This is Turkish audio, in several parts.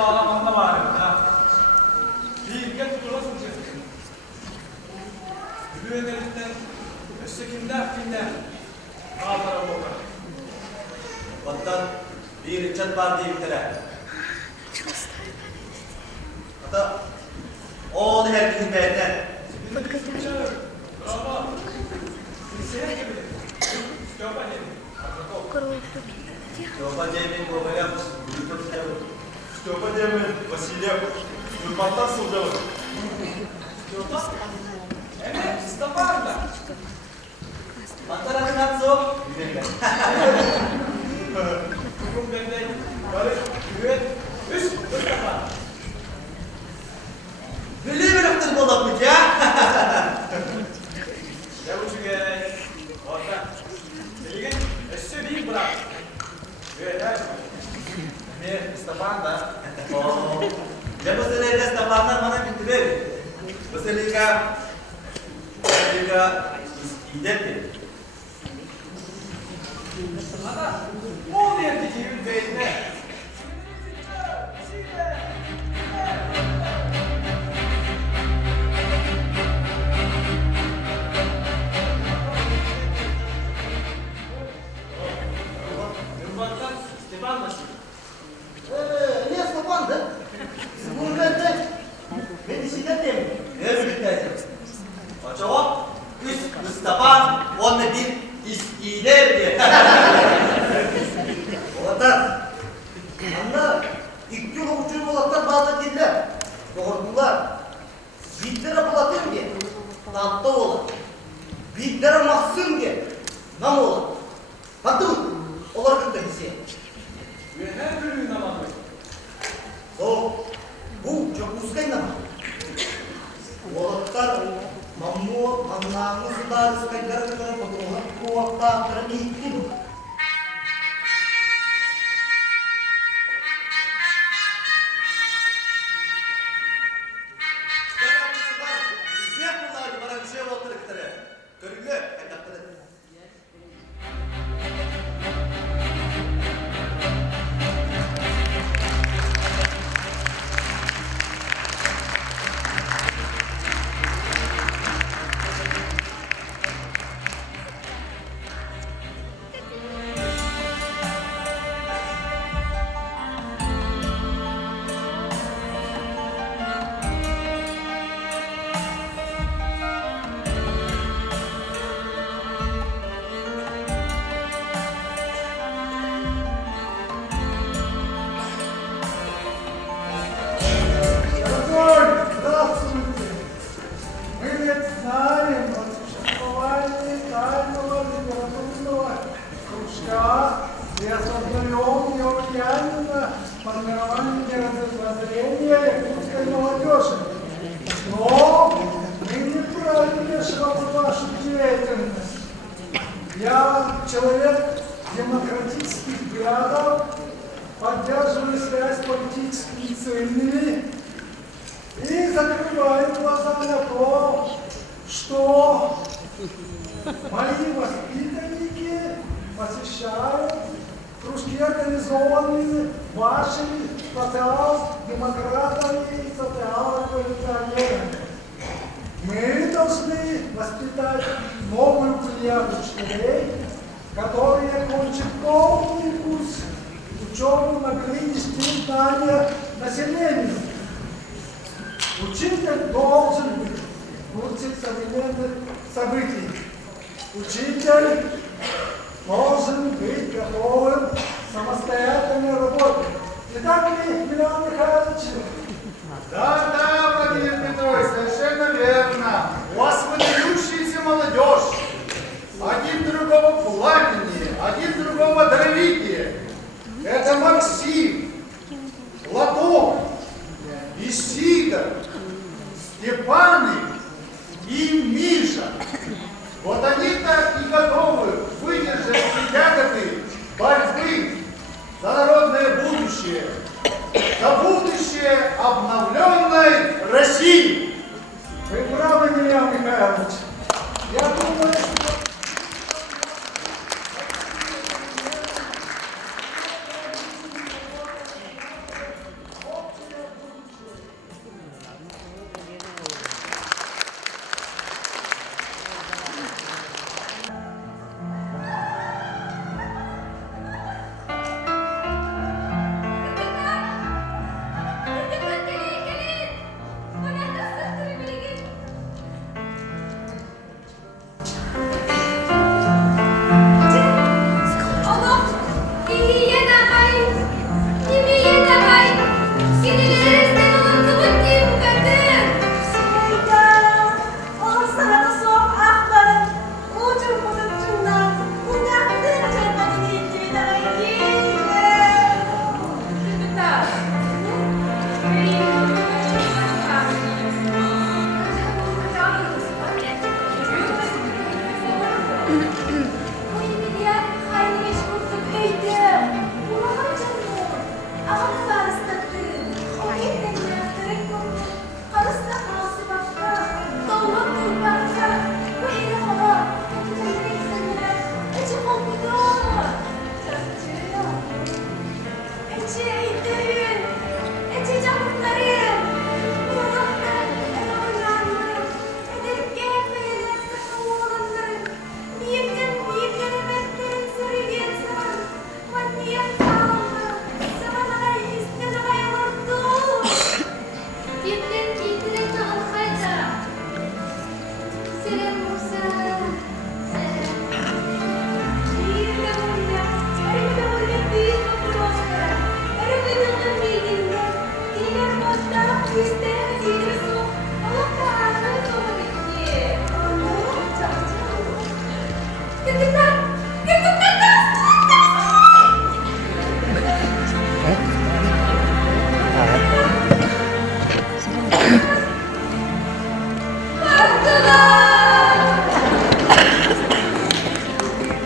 bağlamanla varımda. Birlikte tutulasın çizgi. Güvenlikten, üsttekinden, Ağlara boka. Ondan bir içat var deyiptiler. Hatta oğlu herkesin beğenden. Bravo. Liseye gibi. Stiopa Cemil. Степа Демин, говорят, Степа Демин, Васильев, Нурматтан Сылжалы. Stiopa? Evet, Stefan da. Mantar Akınatso. Bugün bende böyle güven, üst Mustafa. Böyle bir haftalık olabilir ya. Ya bu çünkü orada. Bilgin, üstü değil bırak. Güven, ne Stefan da. Ya bu sene de Stefanlar bana bitirir. Bu sene İdettir. Ana, o yerdeki gibi beyne. Nurbat'tan Stefan nasıl? Ne Stefan'dı? Gurbette. Ben işidetim. Ne birlikte? Acaba Stepan onunla bir iler diye. Oğlan. Anla. İlk yıl uçurum oğlaktan bazı diller. Doğurdular. Bitlere bulatayım ki. Tatlı oğlan. Bitlere mahzun ki. Nam oğlan. Hattı mı? Olar kırklarısı. Ve her bölümün namazı. O. Bu çok uzun nama. Oğlaklar. Mammu, anlamı, sular, sıkayları kadar fotoğraf, bu vakta kırın ilk bu. Я человек демократических взглядов, поддерживаю связь с политическими целями и закрываю глаза на то, что мои воспитанники посещают кружки, организованные вашими социал-демократами и социал-революционерами. Мы должны воспитать новую плеяду учителей, которые, кончив полный курс учебы, могли нести знания населению. Учитель должен быть в курсе современных событий. Учитель должен быть готовым к самостоятельной работе. Не так ли, Милан Михайлович? Да, Владимир Петрович, совершенно верно. У вас выдающаяся молодежь. Один другого пламени, один другого даровитее. Это Максим, Платон, Исидор, Степаны и Миша. Вот они-то и готовы выдержать все тяготы борьбы за народное будущее. За будущее обновленной России. Вы правы, Милан Михайлович. Я думаю, что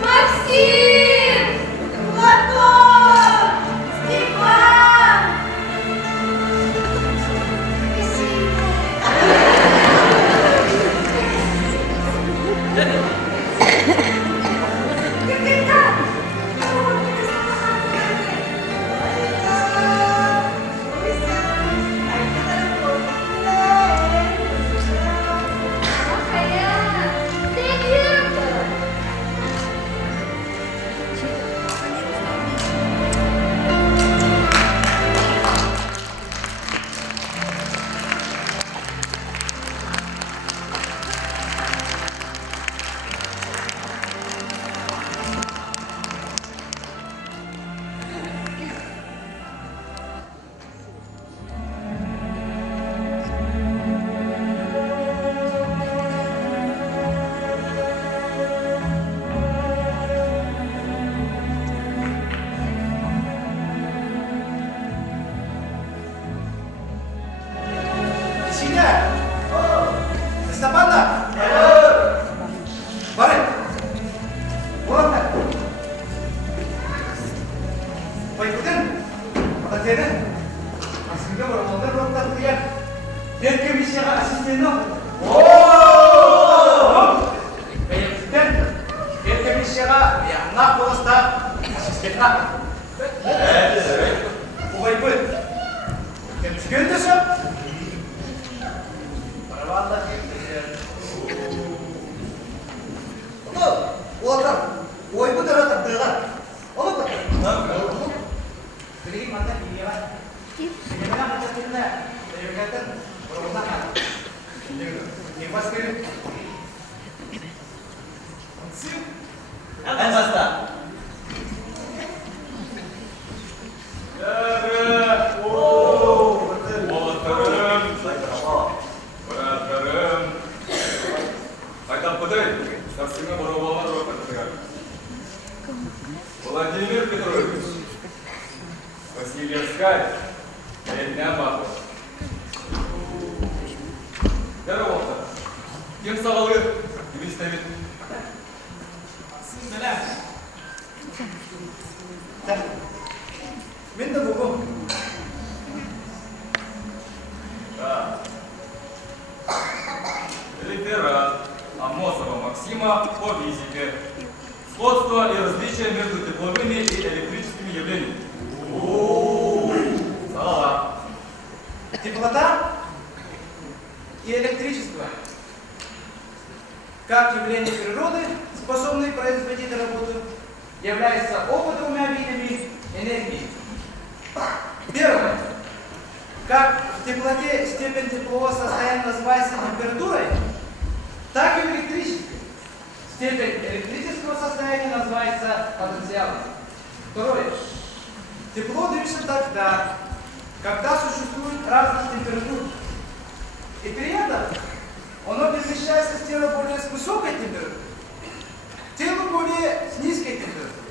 Максим! Платон! Степан! Синяк! Степанна! Барин! Уратна! Байкуден! Ататені! Асынға бұрмалда бұрымдар деген ден комиссияға ассистенті. Бәйімдіктен ден комиссияға яңна қолыста ассистентна. Ұғайбы! Кем түскен десіп? Правда, Олар, ойбу дұраты бұйға. Олар бұй. Бірегей манда кемеға. Кемеға мандастырына дәйвегетін бұрғына қан. Не бас көріп? En basta. Владимир Петрович, Васильевская, Летняя Баба. Здорово-то. Кем савалы? Виставит. Мен де бұғым. Да. Реферат Амосова Максима по физике. Сходство и различия между тепловыми и электрическими явлениями. Салава. Теплота и электричество, как явление природы, способные производить работу, являются оба двумя видами энергии. Первое. Как в теплоте степень теплового состояния называется температурой, так и в электричестве. Степень электрического состояния называется потенциалом. Второе. Тепло движется тогда, когда существует разность температур. И при этом оно перемещается с тела более с высокой температурой к телу более с низкой температурой.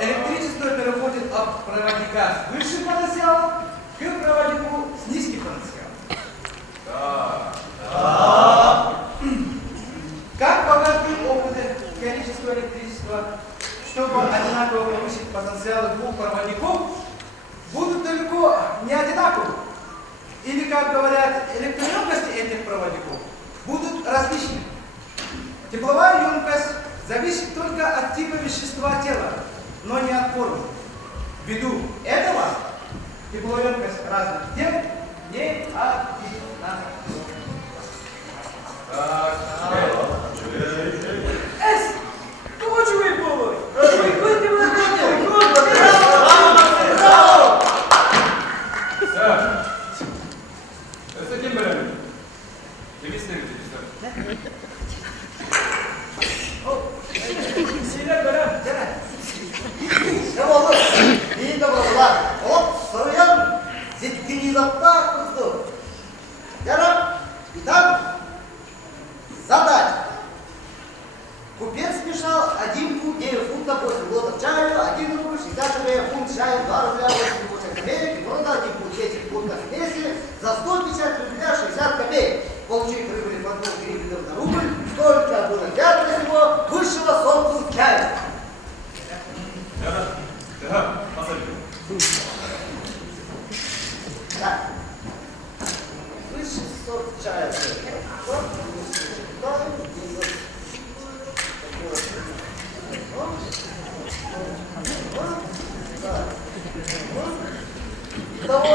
Электричество переходит от проводника с высшим потенциалом к проводнику с низким потенциалом. Как показывают опыты количества электричества, чтобы одинаково повысить потенциал двух проводников, будут далеко не одинаковы. Или, как говорят, электроемкости этих проводников будут различны. Тепловая емкость зависит только от типа вещества тела, но не от формы. Ввиду этого теплоемкость разных тел не одинаковая. Ne oldu? İyi de buralar. Hop, sarıyan. Zetkiniz получают 2 рубля 80 копеек, и продать будут этих куртках вместе за 150 рубля 60 копеек. Получив прибыль по 2 гривен на рубль, сколько было взято на него высшего сорта чая. Да, посмотри. Так. Высший сорт чая. Итого,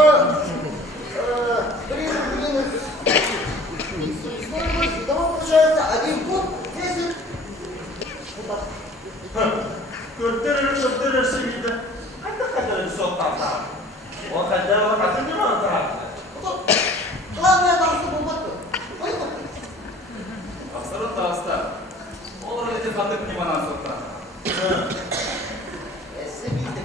стоимость, итого получается 1 куб 10. Көрдірір сүйді. Қайда соқтапта. О, қайда не маңыздар. Главное, там, чтобы вот. Понял? Абсолютно аста. Ол рөлде қатып неманан соқта. Если видно,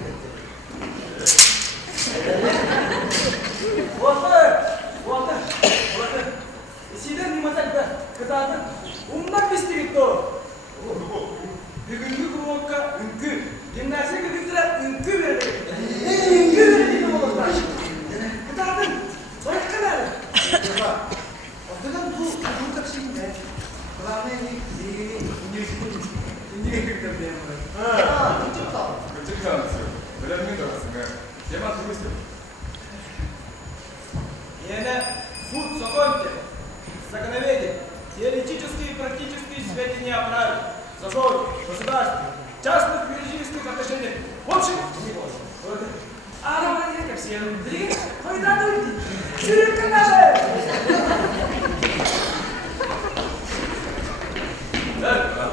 Вот. Сидер не мотать, когда умнак бестигит то. Бүгінгі күрмокка үнкі. Гимнасия кіргіздірі үнкі береді. Үнкі береді болыңдар. Кытардың байыққан әрі. Осыдан бұл күрмокка кішінде. Главное, не кірдім деймін. Күтілген все. Білермен тұрасың. Тема тұрмыстың. Ене суд законте, законоведение, теоретические и практические сведения о праве, законе, государстве, частных юридических отношениях, в общем, не больше. А романе, как все внутри, хоть дадут, чирка наша! Да,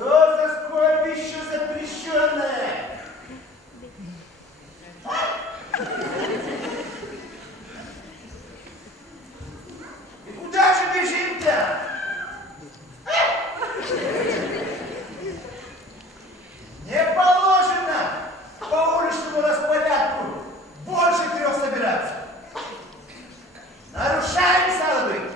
Что за такое пища запрещенная? И куда же бежим-то? Не положено по уличному распорядку больше 3 собираться. Нарушаем, стало быть.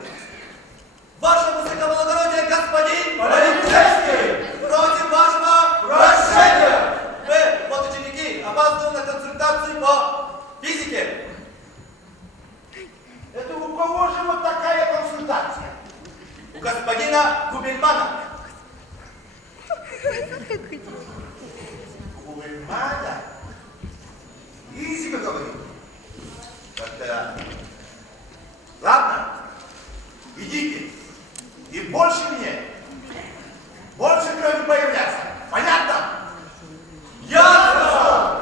Ваше высокоблагородие, господин Полицейский! против вашего Прошение! Вы, вот ученики, опаздывают на консультацию по физике. Это у кого же вот такая консультация? У господина Губельмана. Губернатор? Физика говорит. Как-то... Ладно, идите. И больше больше 3 не появляться. Понятно? Ясно!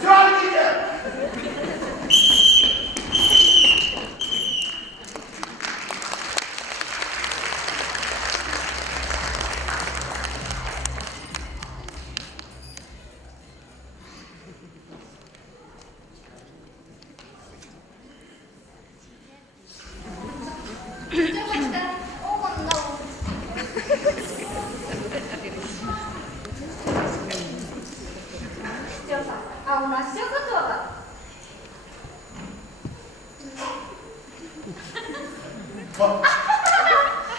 Дергайте! Девочка, он на улице. Степа, а у нас все готово?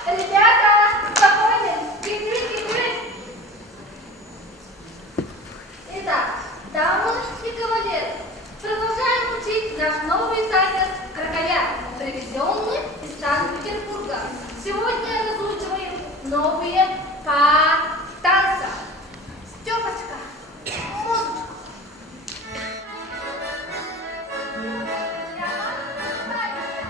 Ребята, спокойно, кипры. Итак, дамы и кавалеры, продолжаем учить наш новый танец краковя, привезенный из Санкт-Петербурга. Сегодня разучиваем новые па танца. Степочка, музычку. Прямо ставишься.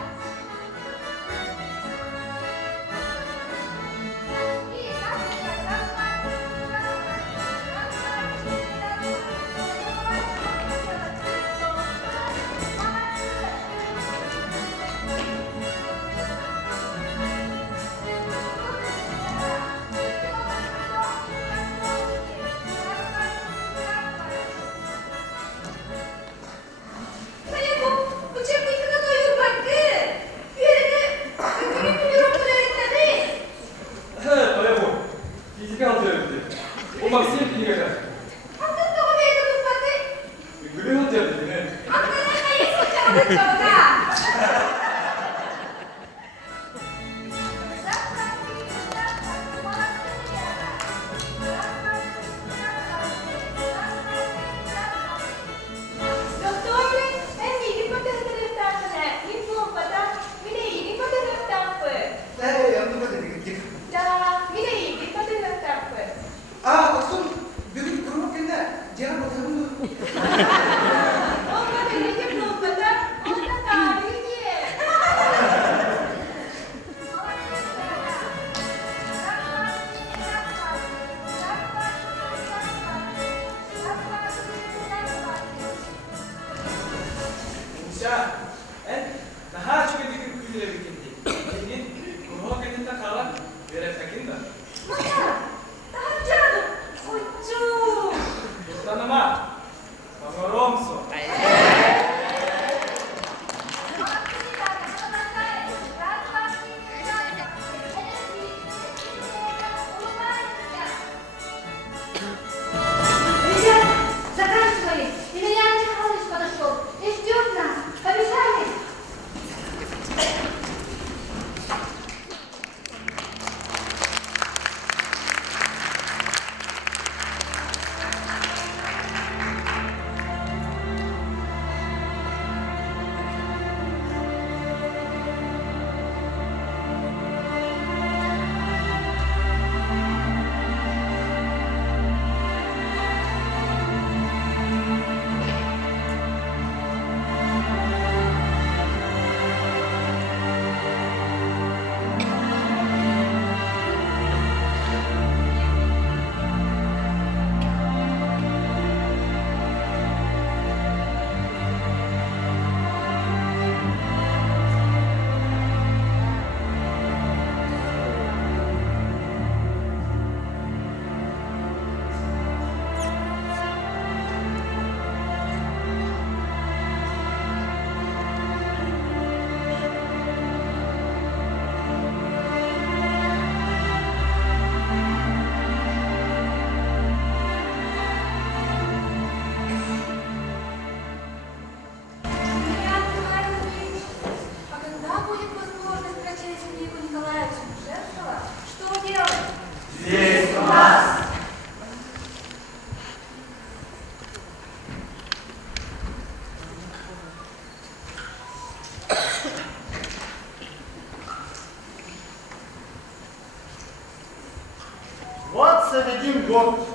21 год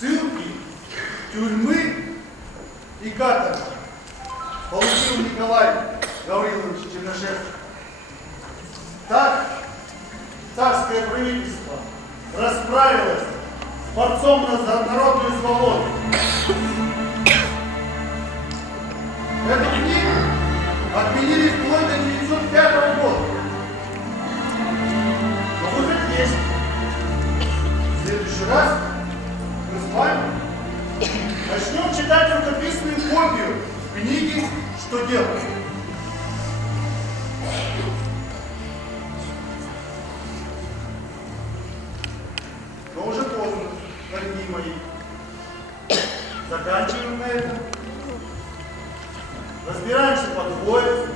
ссылки, тюрьмы и каторги получил Николай Гаврилович Чернышевский. Так царское правительство расправилось с борцом за народную свободу. Эту книгу отменили вплоть до 905 года. Но уже есть. В следующий раз мы с вами начнем читать рукописную копию книги «Что делать?». Но уже поздно, дорогие мои. Заканчиваем на этом. Разбираемся по двое.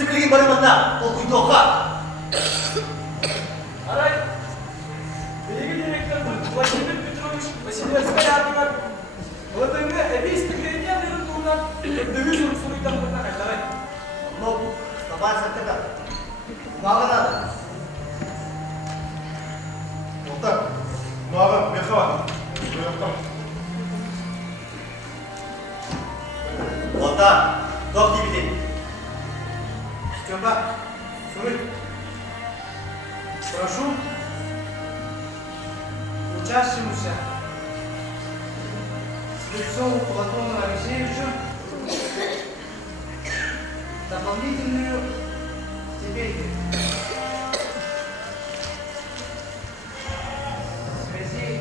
Сыкылген барымында, ол күйдоққа. Арай, белгі директор Владимир Петрович Василевский атынан Владимир әбейстігіне берін туынан өндігі жүріп сұлыйдан бұрына қайтарай. Ну, вставай, сәттігі. Мағын ады. Тоқтар, маған механик. Бұйықтым. Олта, тоқ дебеден. Степа, Сури, прошу учащемуся Слепцову Платону Алексеевичу дополнительную стипендию. В связи...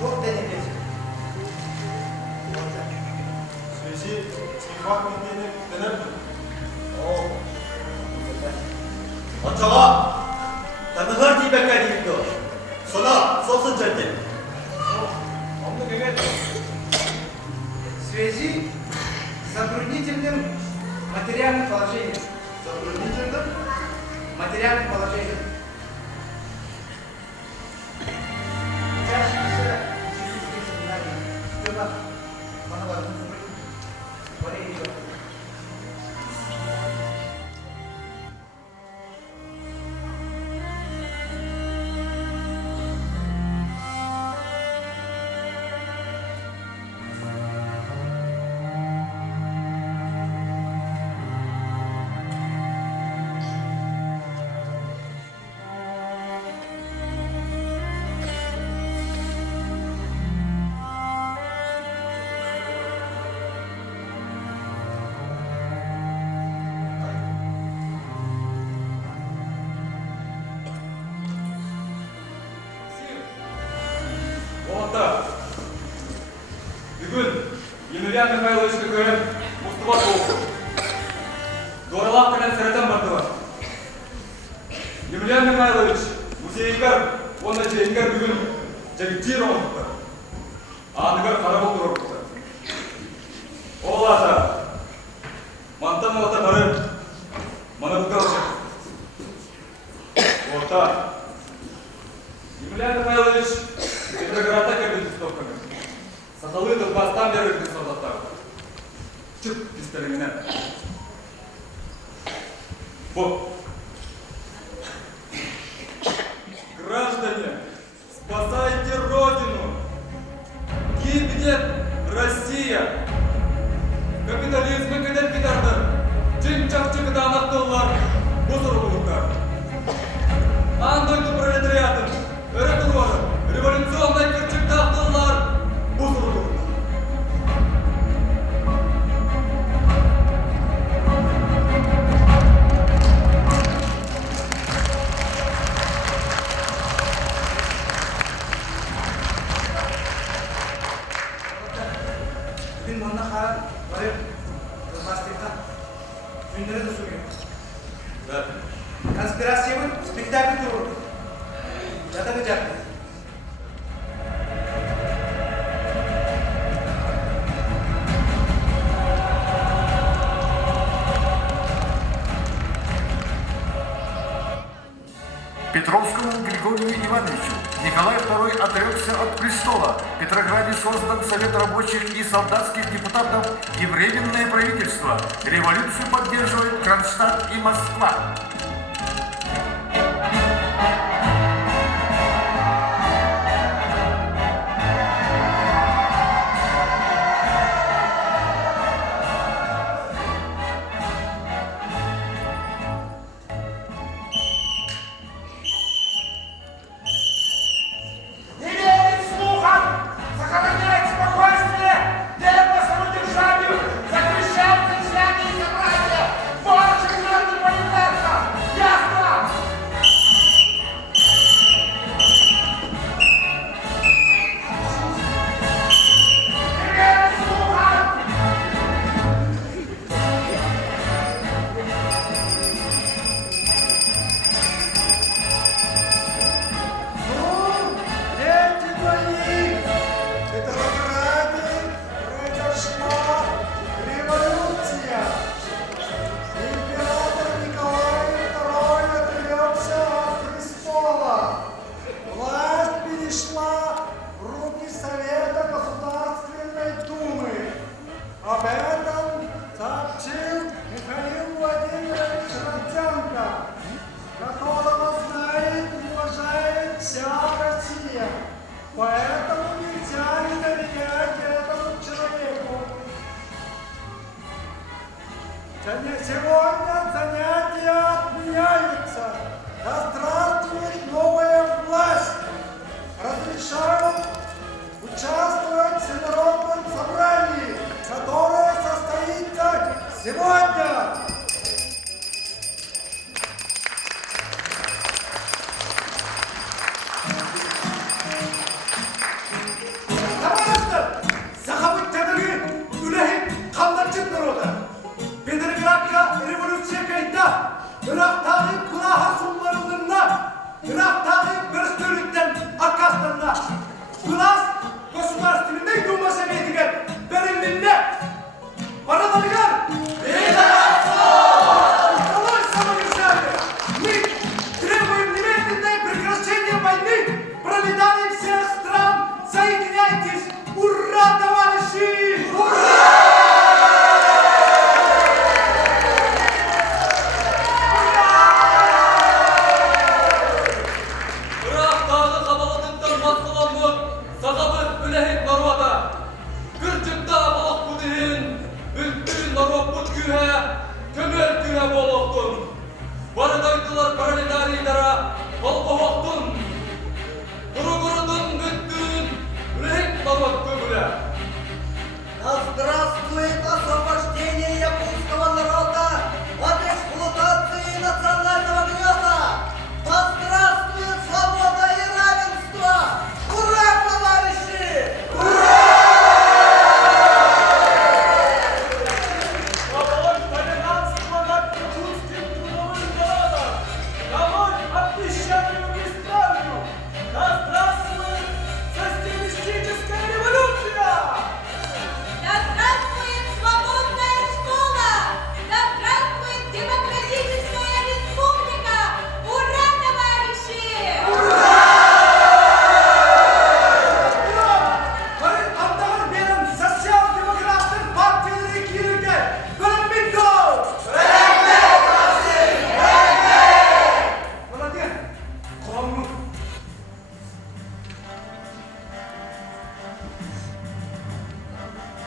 Вот это здесь. Вот так. В связи с нехваткой денег энергии. Отчаға, танығар дейбәкә дейбді. Сона, соқсын жәнде. Онды көгет. В связи с затруднительным материальным положением. Затруднительным? Материальным положением. Учащиеся учительской семинарии. Степа, Пановар, Валерий Ильич. Олата, бүгін Емельян Михайлович көкөрін Мұстыва толды. Доралақ кәлін сәреттен барды бар. Емельян Михайлович музейгер, оны жейінгер бүгін жігіттер оңдықты. Анығыр қарабыл тұрырықты. Олата, мантан олата барып, мана бұқал жек. Олата, Емельян Михайлович Петроградта кірді листовкамен. Сақалы тұлпастан бері үлгі солдаттар. Чүп пистолеменен. Бұл. Граждане, спасайте Родину! Гибнет Россия! Капитализм кеден кетардыр. Чын-чақчықыда анақтылар. Бұзырғылықтар. Андойды пролетариатын, өрі тұруары, революционный кірчікті ақтылар. Бұзырғылықтар. Бүгін мұнда қарап, барып, қылмастыққа күндері де сөйлеп. Конспирация бұл, спектакль тұрыр. Жатағы жақты. Петровскому Григорию Ивановичу Николай II отрекся от престола. В Петрограде создан Совет рабочих и солдатских депутатов и Временное правительство. Революцию поддерживают Кронштадт и Москва. Запрещается члены и собратья! Боже, люди, Сегодня Товарищlar, Сахабыттадагы үләһит каллачын народа. Петроградка революция кайта, Ирактагы Кунаха сулларынна, Ирактагы Бөрстөлүктен Аркастанна. У нас Государственной Дума Советиге Берлинде Парадалгар! Мы требуем немедленное прекращение войны! Пролетарии всех стран, соединяйтесь! Ура, товарищи! Ура! Iraq'tagı kabalıktan maskalanmak, sakabı ülehit narvada. Gürcükta balık budihin, büktüğün narvak butkühe, kömür kühe boluktun. Varıdaydılar proletariylara, balko vaktun. Kuru-kurudun büktüğün, ülehit narvak kömüle. Да здравствует освобождение японского народа от эксплуатации национального гнезда! Да здравствует свобода и равенство! Ура, товарищи! Долой толерантство над русским трудовым народом! Долой обнищанию и бесправию! Да здравствует социалистическая революция! Да здравствует свободная школа! Да здравствует демократическая республика! Ура, товарищи! Barın Andavar benim sosyal-demokratın partileri kirirken bölünmek doğ! Молодец! Kolumluk!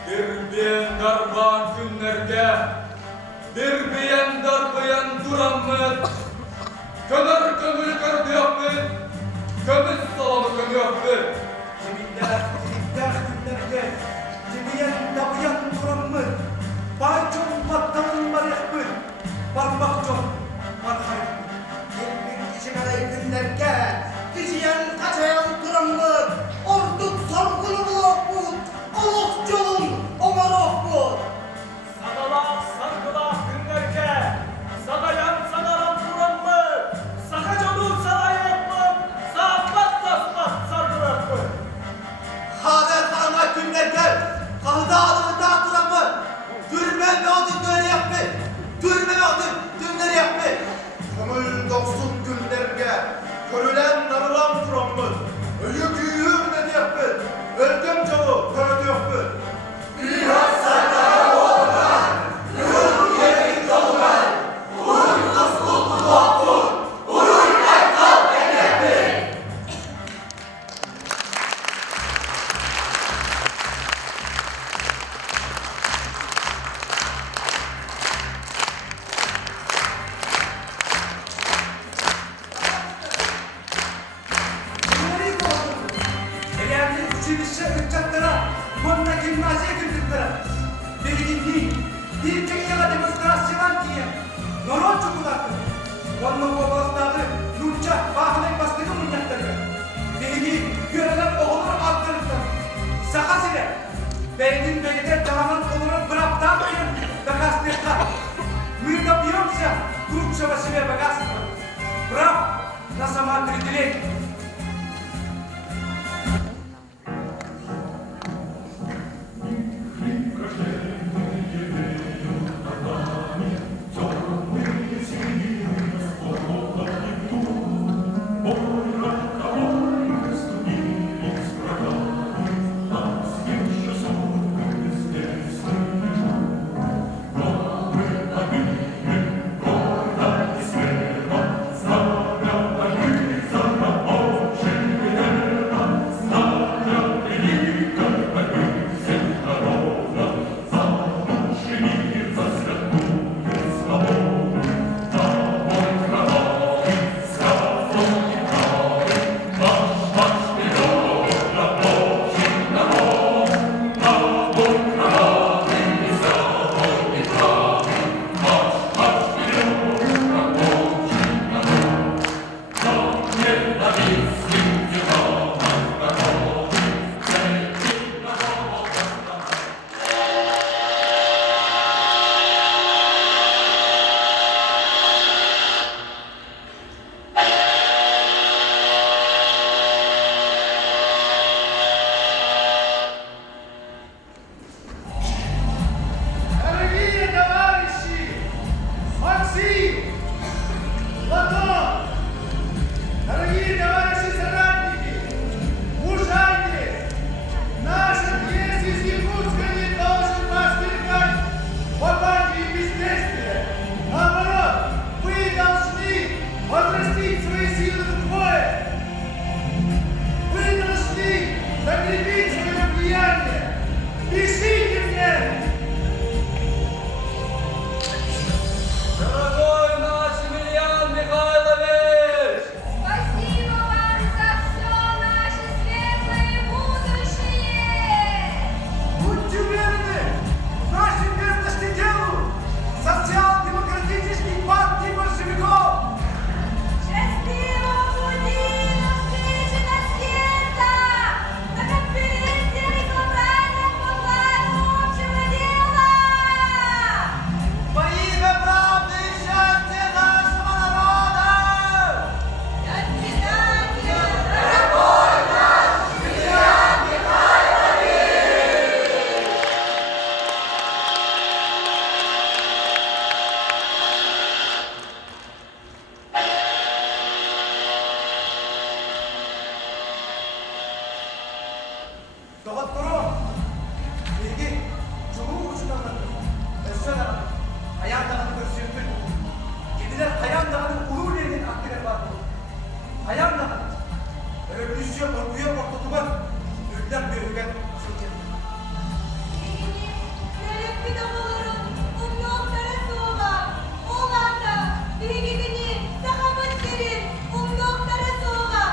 Dirbiyen darban günlerge, dirbiyen darbayan duranmıt, kömür kömürü kördüyakmıt, kömür salamı kömüyakmıt. Yeminler, dilikler günlerge, dibiyen dabuyan duranmı, barcon battanın barıkmı, parmak çok, parhayık. Gelmek için aday günlerge, kişiyen kaçayan duranlık, orduk sorgulu bulokbut, oluk yolun omarokbut. Sadalak sargılak günlerke, sadayan sadaran duran mı? Sakacolu sadayak mı? Sağpat saspat sargırak mı? Haber karanlık günler gel. Kahıda ağlığında duran mı? Gürme ve odun döneri yapma. Gürme ve odun döneri yapma. Kömül doksun günlerge, görülen narılan duran mı? Ölü büyüğüm ne diyek mi? Ölgüm çoğu, körü diyek mi? Bunları kovdurdu. Eğerli училище ükçatlara, Монна гимназия кірдіктері. Бергеннің, bir кекеға демонстрациялан кейін, народ чукулатты. Оның областағы Нурча бағының бастығы мұнияқтарға. Бейгі görelen oğulur attırıktır. Sakaz ile, beydin beyde dağının oğulur bıraktan кейін богатствоға. Мы добьемся лучшего себе богатства. Прав на самоопределение. Знамя победы, Дорогие товарищи! Максим! Платон! Дорогие товарищи соратники! Мужайки! Наш отъезд из Якутска не должен подвергать в апатии и бездействие. Наоборот, вы должны возрастить свои силы вдвое. Вы должны закрепить свое влияние. Пишите мне! Дорогой наш Емельян Михайлович! Спасибо вам за все наше светлое будущее! Будьте уверены в нашей верности делу социал-демократической партии большевиков! Счастливого пути на встрече на съездах! На конференциях и собраниях по благу общего дела! Во имя правды и счастья нашего народа! До свидания! Доғыттыру, елге жұму ұшынағын, үсінағын, аяндағын көрсетпін. Кеділер қаяндағын ұлу ленен ақтырар бар бұл. Қаяндағын, өрөбүйсе ұрғыя ұртытығын, өрлер беруген сылген. Серед педагогların umluq Tarasova, Olanda, Birgitini, Sahabatlerin umluq Tarasova.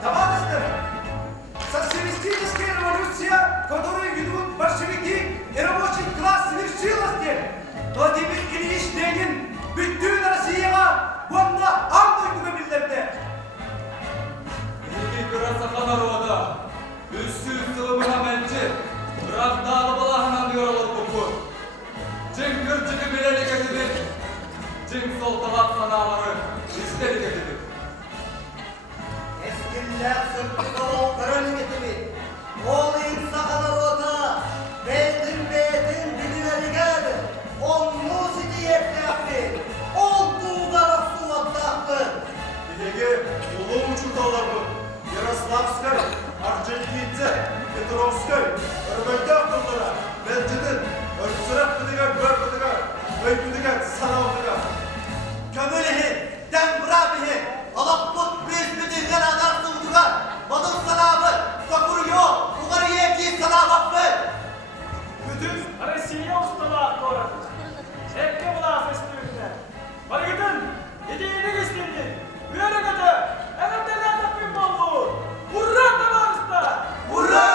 Товарищи, социалистическая революция, которую ведут большевики и рабочий класс, свершилась теперь. Владимир Ильич Ленин bütün Россияға онда андойдығы білдірді. Елге көрасақа народа, үссіз сылымына мәнчі, бірақ дағы балағынан үйралыр көпір. Жың күрчігі білелік етібір, жың сол талап саналары істелік етібір. Eskiller sırtlığı o kırın getimi. Ol insaka naroda. Beytin bilineri geldi. On musiti yetkiyakti. Ol tuğdara suvattaktı. Елге улы учуталармы Ярославскай, Орджоникидзе, Петровскай, Ырбайда авторлары Бәлжідін, Өртсірек бідіген, Бөр бідіген, Өй бідіген, Санау бідіген. Kömülühü, Dembrabihi, Alakput biz bütünler adar suğdugan, Madın sanabı, Kakuru yok, Ugarı yeki sanabı. Bütün Россия устала от города. Шепке власть история. Баргытын, идеяны кестенди. Бүйрөгөтө, әгәрдерден таппен болду. Ура, товарищдар! Ура!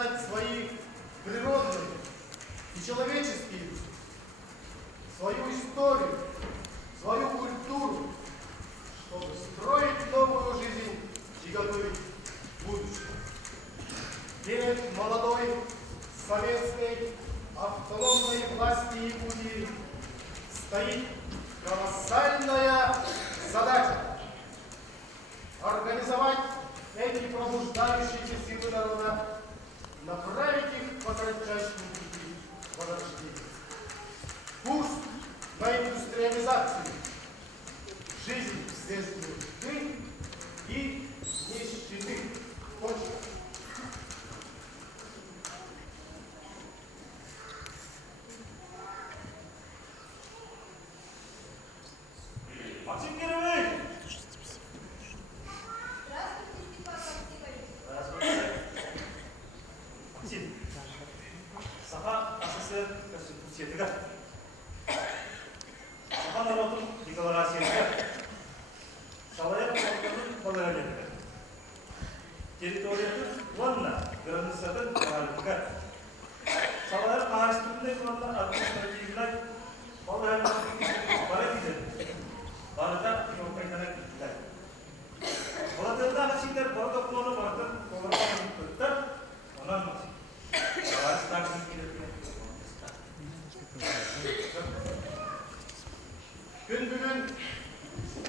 знать свои природные и человеческие, свою историю, свою культуру, чтобы строить новую жизнь и готовить будущее. Перед молодой советской автономной власти Якутии стоит колоссальная задача организовать эти пробуждающиеся силы народа, направить их по кратчайшему пути возрождения. Курс на индустриализацию, жизнь без нужды и нищеты. Точно. Максим Кирович! Здравствуйте, Степан Максимович. Здравствуйте. Максим, саха СССР Конституциятыга, саха народун декларациясыга, салаяк халкының баларалетігі, территорияты уанна границатын баралетігі, салаяк қағаштығындай уанна административнай баларалетігі бара кедеді, барыда жоқайдана кедеді. Бұлатырда ғасилер бұрды құланы бардыр, қолырған өтті, онан Максим. Барыстағын келетігі. Күн бүгін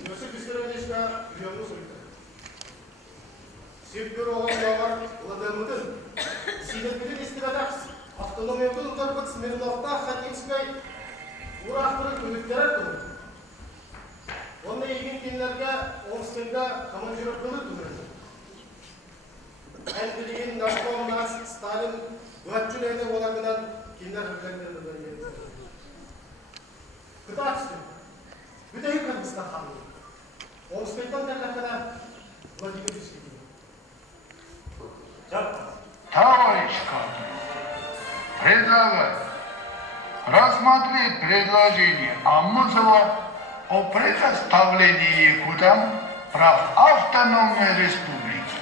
Йосип Виссарионовичка приемный сұрықты. Сеппер оған явар Владимирдің синетбілін істігадақс автономиялы ұлтарбыт Смирновта Хатинскай урақтыры көмектер әртімі. Оны еген кенлерге Омскенға командировкалы түгірді. Әнтілеген Нашком Нас Сталин өтчін әйді оларынан кенлер өрлерден өрлерден. Күті атышты. Бүдәйі Кыргызстан ханымы. Омскайдан тәрләкәдә Владимир Вишкин. Товарищ Кадыров, предлагаю рассмотреть предложение Аммузова о предоставлении якутам прав автономной республики.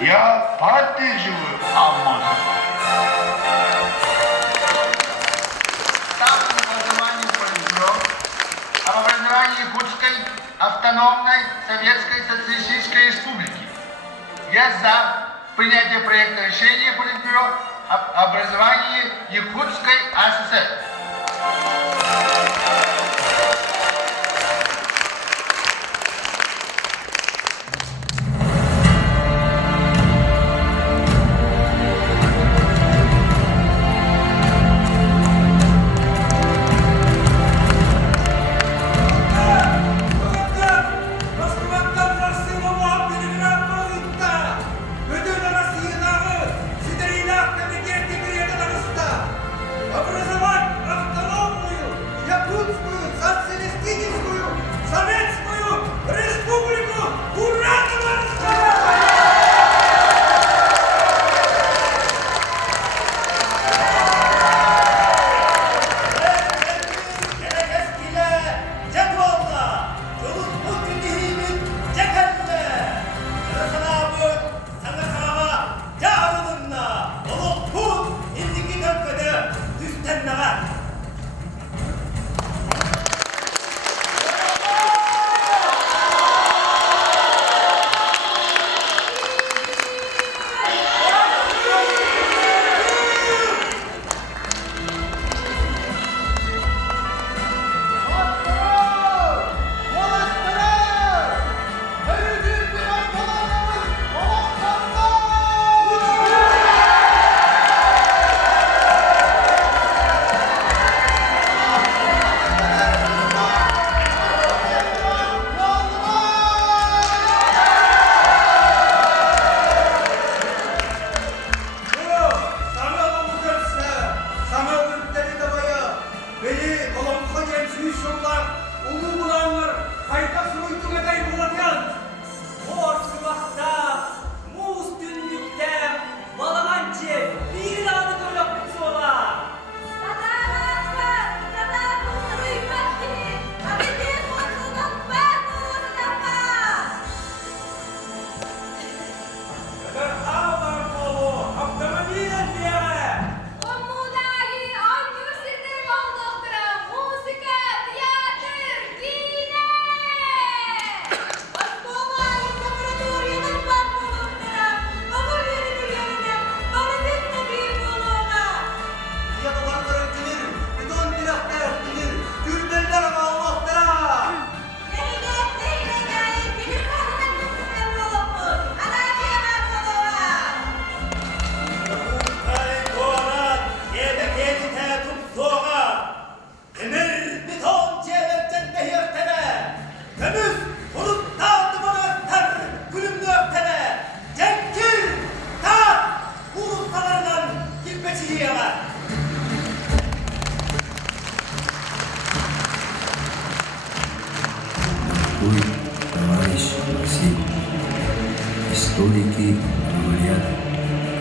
Я поддерживаю Аммузова. Ставлю на голосование проект об образовании Якутской автономной Советской Социалистической Республики. Я за принятие проекта решения Политбюро об образовании Якутской АССР. Образовать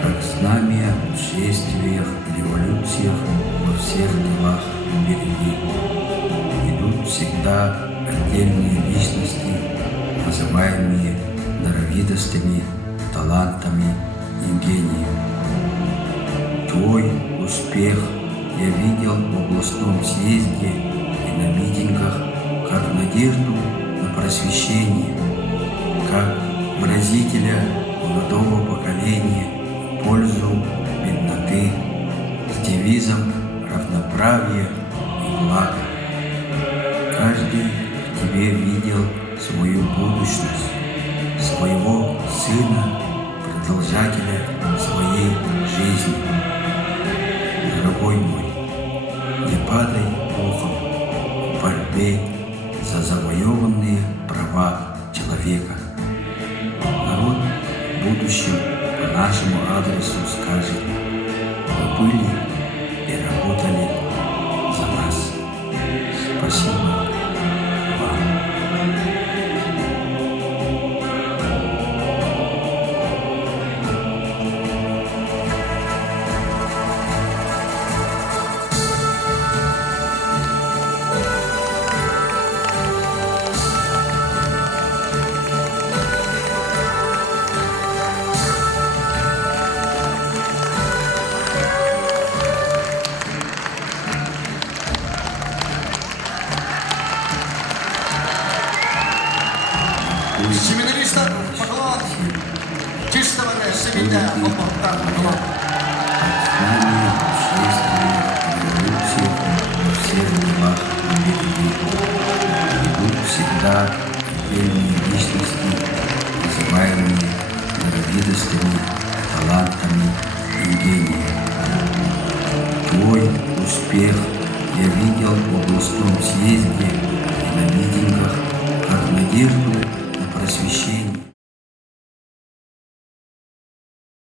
как знамя в шествиях и революциях во всех делах впереди. Идут всегда отдельные личности, называемые даровитостями, талантами и гением. Твой успех я видел в областном съезде и на митингах как надежду на просвещение, как выразителя молодого поколения в пользу бедноты с девизом равноправия и блага. Каждый в тебе видел свою будущность, своего сына, продолжателя своей жизни. Дорогой мой, не падай духом в борьбе за завоеванные права человека. Народ в будущем по нашему адресу скажет: вы были и работали за нас. Спасибо вам. Семинаристам поклон. Чистого семеня поклон. Знамя в шествиях и революциях во всех делах впереди. Идут всегда отдельные личности, называемые даровитостями, талантами и гением. Твой успех я видел в областном съезде и на митингах как надежду на просвещение.